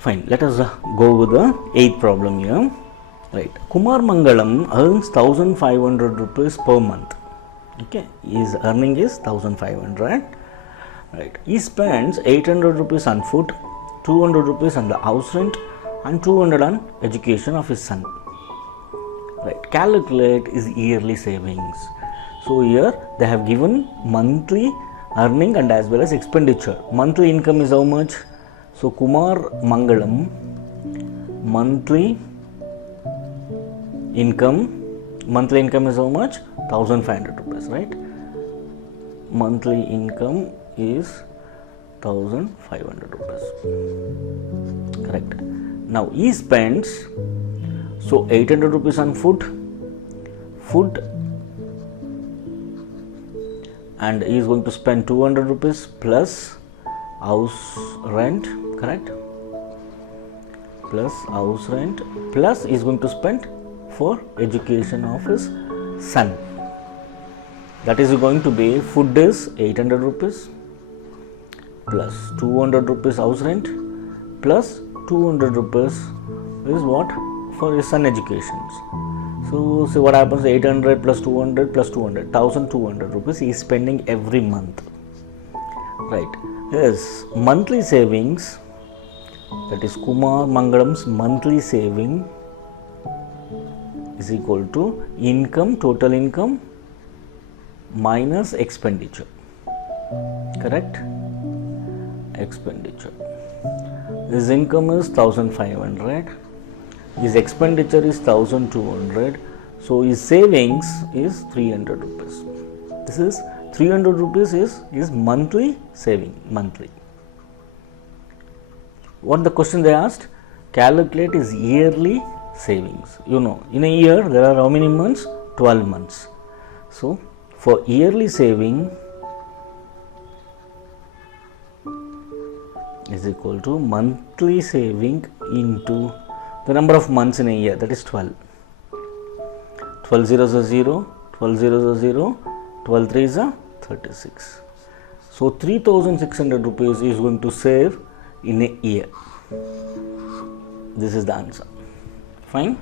Fine, let us go with the 8th problem here. Right, Kumar Mangalam earns 1500 rupees per month. Okay, his earning is 1500. Right, he spends 800 rupees on food, 200 rupees on the house rent, and 200 on education of his son. Right, calculate his yearly savings. So here they have given monthly earning and as well as expenditure. Monthly income is how much? So Kumar Mangalam monthly income is how much? 1500 rupees, right? Monthly income is 1500 rupees. Correct. Now he spends 800 rupees on food, and he is going to spend 200 rupees plus house rent, correct? Plus house rent, plus he is going to spend for education of his son. That is going to be food is 800 rupees plus 200 rupees house rent plus 200 rupees is what? For his son educations. So see what happens, 800 plus 200 plus 200, 1200 rupees he is spending every month. Right. Yes, monthly savings, that is Kumar Mangalam's monthly saving is equal to income, total income minus expenditure. Correct? Expenditure. His income is 1500. His expenditure is 1200. So his savings is 300 rupees. This is 300 rupees is his monthly saving, monthly. What the question they asked? Calculate his yearly savings. You know, in a year there are how many months? 12 months. So for yearly saving is equal to monthly saving into the number of months in a year, that is 12. 12 zeros are 0, 12 zeros are 0, 12 threes are 36. So 3600 rupees is going to save in a year. This is the answer. Fine.